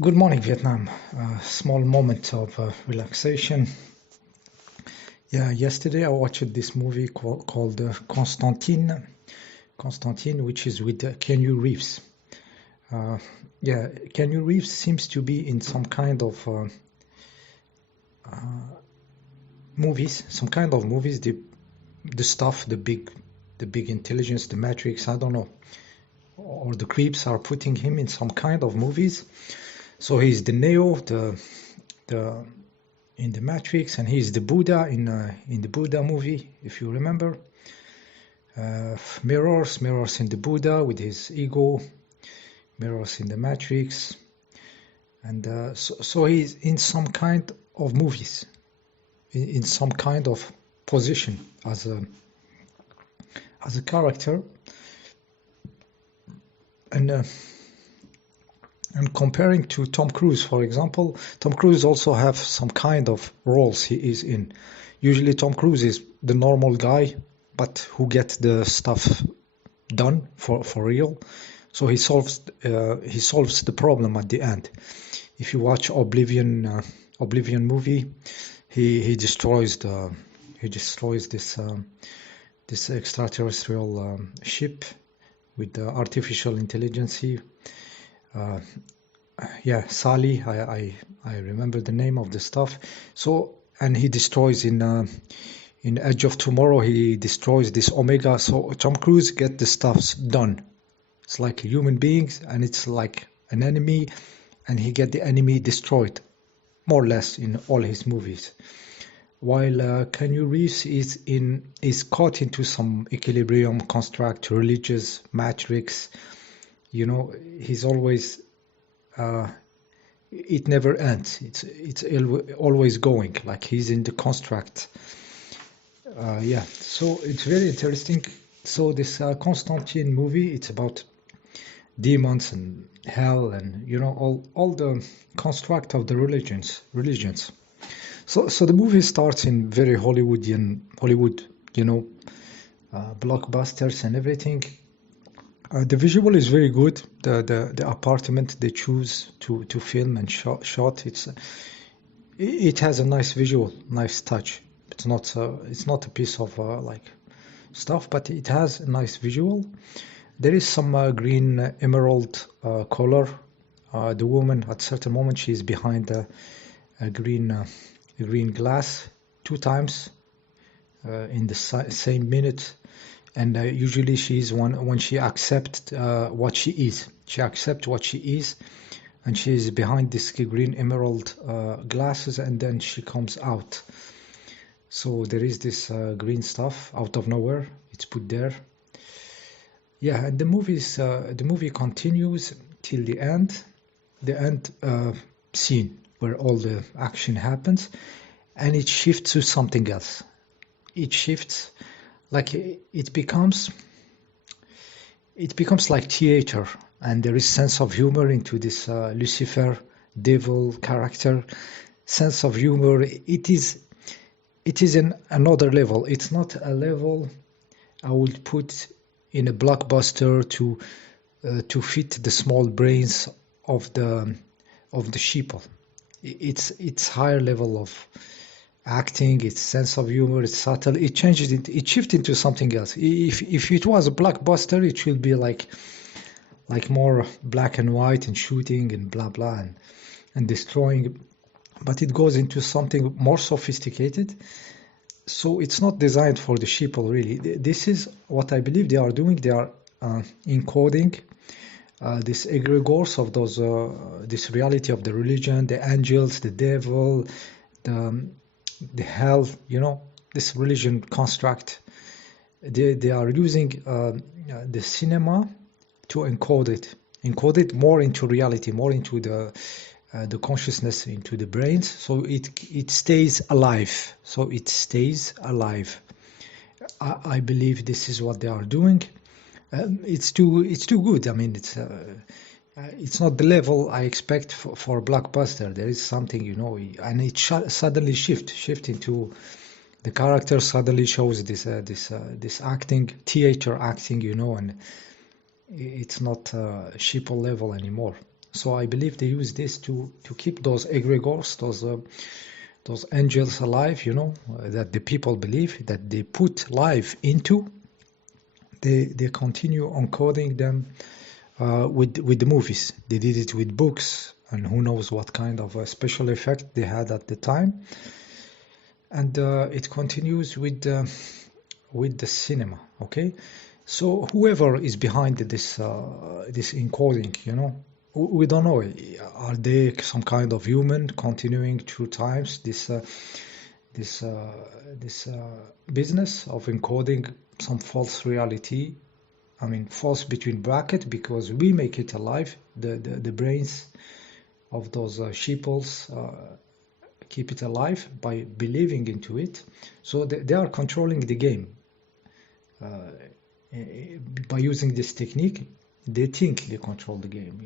Good morning, Vietnam. Small moment of relaxation. Yeah, yesterday I watched this movie called Constantine. Constantine, which is with Keanu Reeves. Uh, yeah, Keanu Reeves seems to be in some kind of movies. Some kind of movies. The stuff, the big intelligence, the Matrix. I don't know, or the creeps are putting him in some kind of movies. So he's the Neo, the in the Matrix, and he's the Buddha in the Buddha movie, if you remember. Mirrors in the Buddha with his ego, mirrors in the Matrix, and so he's in some kind of movies, in some kind of position as a character, and comparing to Tom Cruise, for example, Tom Cruise also have some kind of roles he is in. Usually Tom Cruise is the normal guy, but who gets the stuff done for real. So he solves the problem at the end. If you watch Oblivion movie, he destroys this extraterrestrial ship with the artificial intelligence. Yeah, Sally, I remember the name of the stuff. So, and he destroys in Edge of Tomorrow, he destroys this Omega. So Tom Cruise get the stuffs done. It's like human beings, and it's like an enemy, and he get the enemy destroyed, more or less, in all his movies. While Keanu Reeves is caught into some equilibrium construct, religious matrix. You know, he's always it never ends. It's always going, like he's in the construct. Yeah, so it's very interesting. So this Constantine movie, it's about demons and hell, and you know all the construct of the religions. So the movie starts in very Hollywood, you know, blockbusters and everything. The visual is very good. The apartment they choose to film and shot, it has a nice visual, nice touch. It's not a piece of like stuff, but it has a nice visual. There is some green emerald color. The woman at certain moment, she is behind a green glass 2 times in the same minute. And usually she's when she accepts what she is. She accepts what she is, and she is behind this green emerald glasses, and then she comes out. So there is this green stuff out of nowhere. It's put there. Yeah, and the movie continues till the end scene where all the action happens, and it shifts to something else. It shifts. Like it becomes like theater, and there is sense of humor into this Lucifer devil character. Sense of humor. It is in another level. It's not a level I would put in a blockbuster to fit the small brains of the sheeple. It's higher level of acting, its sense of humor, it's subtle. It changes it shifts into something else. If it was a blockbuster, it should be like more black and white and shooting and blah blah and destroying, but it goes into something more sophisticated. So it's not designed for the sheeple, really. This is what I believe they are doing. They are encoding this egregores of those this reality of the religion, the angels, the devil, the hell, you know, this religion construct. They are using the cinema to encode it more into reality, more into the consciousness, into the brains, so it stays alive. So it stays alive. I believe this is what they are doing. It's too good. I mean, it's not the level I expect for a blockbuster. There is something, you know, and it suddenly shift into the character. Suddenly shows this acting, theater acting, you know, and it's not sheeple level anymore. So I believe they use this to keep those egregores, those angels alive, that the people believe, that they put life into. They continue encoding them with the movies. They did it with books, and who knows what kind of a special effect they had at the time. And it continues with the cinema. Okay, so whoever is behind this encoding, we don't know. Are they some kind of human continuing through times this business of encoding some false reality? I mean, false between brackets, because we make it alive. The brains of those sheeples keep it alive by believing into it. So they are controlling the game by using this technique. They think they control the game.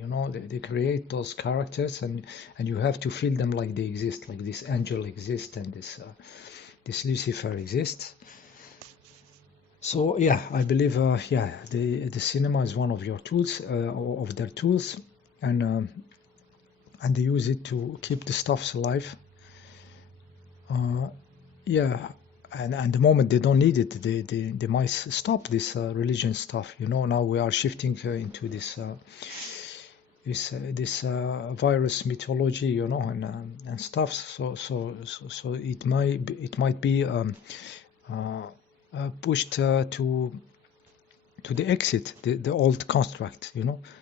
They create those characters, and you have to feel them like they exist, like this angel exists and this Lucifer exists. So yeah, I believe the cinema is one of your tools, of their tools, and they use it to keep the stuffs alive. Yeah, and the moment they don't need it, they might stop this religion stuff. Now we are shifting into this virus mythology, and stuff. So it might be pushed to the exit, the old construct.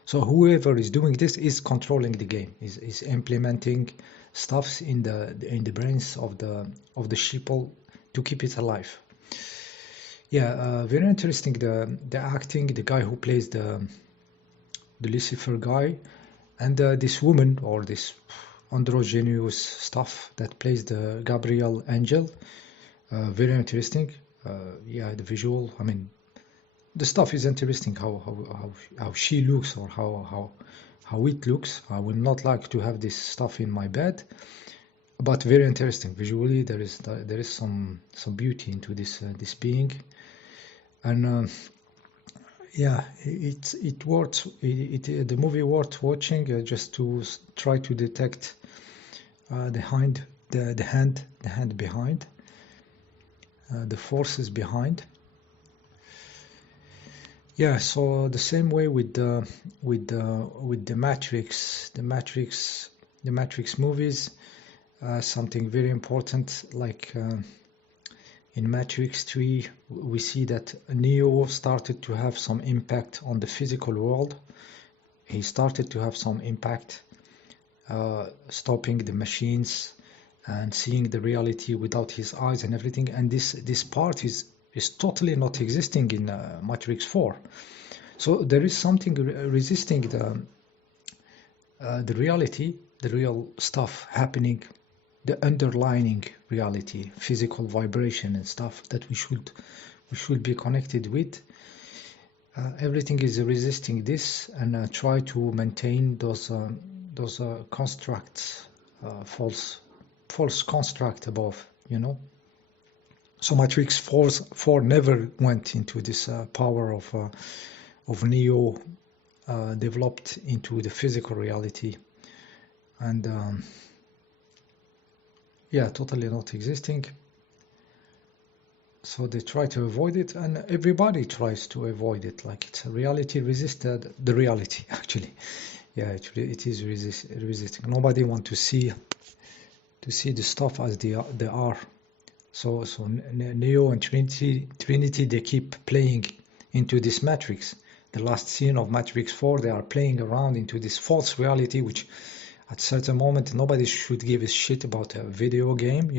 So whoever is doing this is controlling the game, is implementing stuffs in the brains of the sheeple to keep it alive. Yeah, very interesting. The acting, the guy who plays the Lucifer guy, and this woman, or this androgynous stuff that plays the Gabriel angel. Very interesting. Yeah, the visual. I mean, the stuff is interesting. How she looks, or how it looks. I would not like to have this stuff in my bed, but very interesting visually. There is some beauty into this being, and yeah, it worth the movie worth watching, just to try to detect the hand behind, the forces behind. Yeah, so the same way with the Matrix, the Matrix movies, something very important, like in Matrix 3, we see that Neo started to have some impact on the physical world. He started to have some impact, stopping the machines and seeing the reality without his eyes and everything. And this part is totally not existing in Matrix 4. So there is something resisting the reality, the real stuff happening, the underlying reality, physical vibration and stuff that we should be connected with. Everything is resisting this, and try to maintain those constructs, false construct above, So Matrix 4 never went into this power of Neo, developed into the physical reality, and yeah, totally not existing. So they try to avoid it, and everybody tries to avoid it. Like, it's a reality resisted the reality. Actually, yeah, it is resisting. Nobody wants to see the stuff as they are. So Neo and Trinity, they keep playing into this Matrix. The last scene of Matrix 4, they are playing around into this false reality, which at certain moment nobody should give a shit about a video game,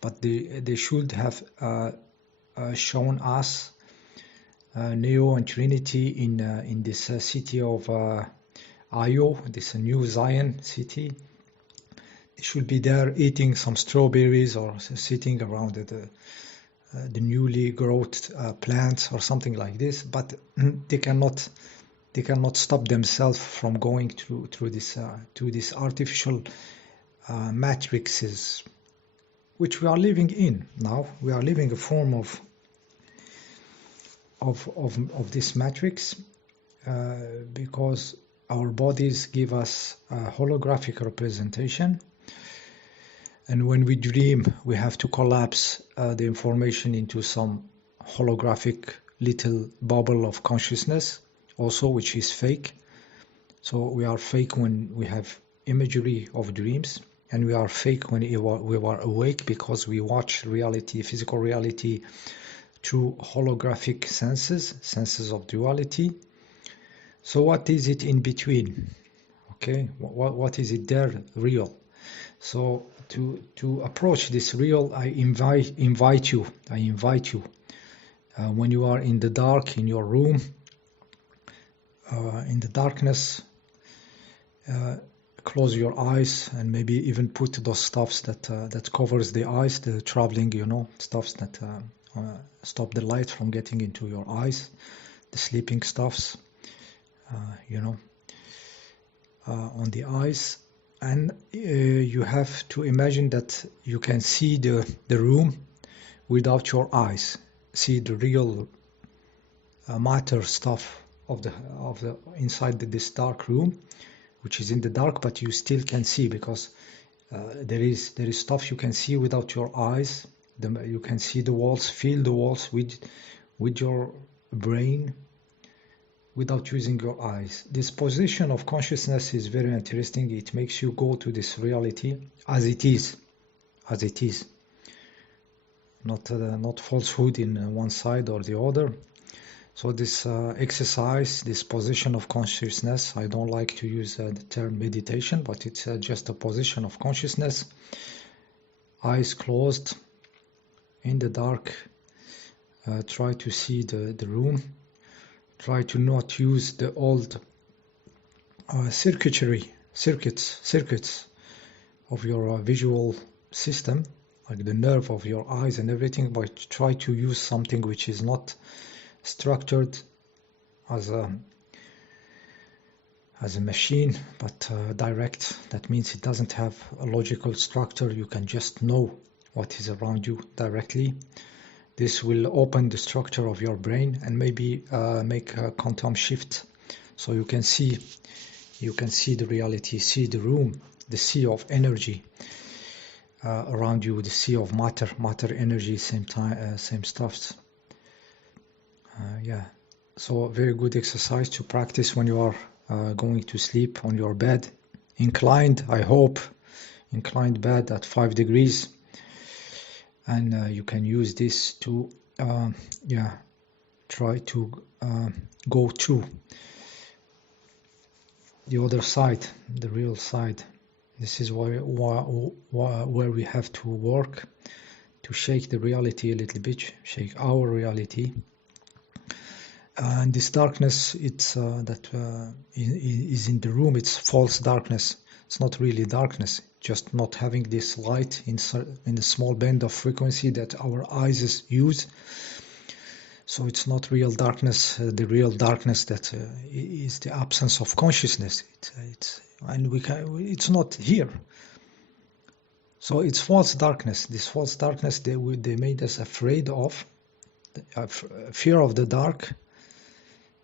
but they should have shown us Neo and Trinity in this city of Io, this new Zion city. They should be there eating some strawberries, or sitting around the newly growth plants or something like this. But they cannot stop themselves from going through this to this artificial matrices, which we are living in now. We are living a form of this matrix, because our bodies give us a holographic representation, and when we dream we have to collapse the information into some holographic little bubble of consciousness also, which is fake. So we are fake when we have imagery of dreams, and we are fake when we are awake, because we watch reality, physical reality, through holographic senses of duality. So what is it in between? Okay, what is it there real? So to approach this real, I invite you when you are in the dark in your room, in the darkness, close your eyes and maybe even put those stuffs that covers the eyes, the traveling, stuffs that stop the light from getting into your eyes, the sleeping stuffs, on the eyes. And you have to imagine that you can see the room without your eyes, see the real matter stuff of the inside this dark room, which is in the dark, but you still can see, because there is stuff you can see without your eyes. You can see the walls, feel the walls with your brain, without using your eyes. This position of consciousness is very interesting. It makes you go to this reality as it is, not falsehood in one side or the other. So this exercise, this position of consciousness, I don't like to use the term meditation, but it's just a position of consciousness, eyes closed, in the dark. Try to see the room. Try to not use the old circuits of your visual system, like the nerve of your eyes and everything, but try to use something which is not structured as a machine, but direct. That means it doesn't have a logical structure. You can just know what is around you directly. This will open the structure of your brain and maybe make a quantum shift, so you can see the reality, see the room, the sea of energy around you, the sea of matter energy, same stuffs. Yeah, so a very good exercise to practice when you are going to sleep on your bed, inclined, I hope, inclined bed at 5 degrees. And you can use this to try to go through the other side, the real side. This is where we have to work to shake the reality a little bit, shake our reality. And this darkness, it's is in the room. It's false darkness. It's not really darkness, just not having this light in the small band of frequency that our eyes use. So it's not real darkness. The real darkness that is the absence of consciousness. It's not here. So it's false darkness. This false darkness they made us afraid of, fear of the dark.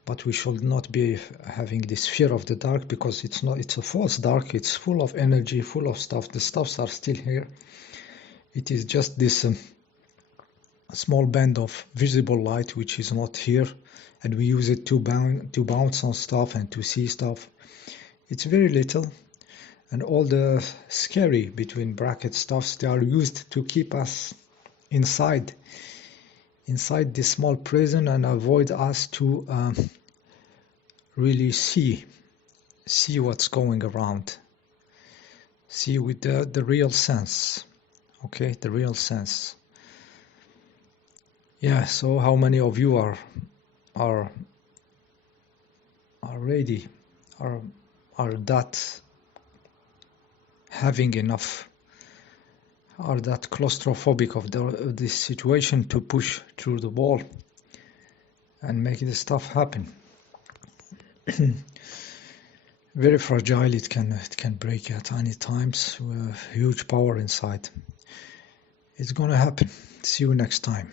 But we should not be having this fear of the dark, because it's a false dark. It's full of energy, full of stuff. The stuffs are still here. It is just this small band of visible light which is not here, and we use it to bounce on stuff and to see stuff. It's very little, and all the scary between bracket stuffs, they are used to keep us inside this small prison and avoid us to really see what's going around, see with the real sense. Okay, the real sense. Yeah, so how many of you are ready, are that having enough, are that claustrophobic of this situation to push through the wall and make this stuff happen? Very fragile. It can break at any times with huge power inside. It's gonna happen. See you next time.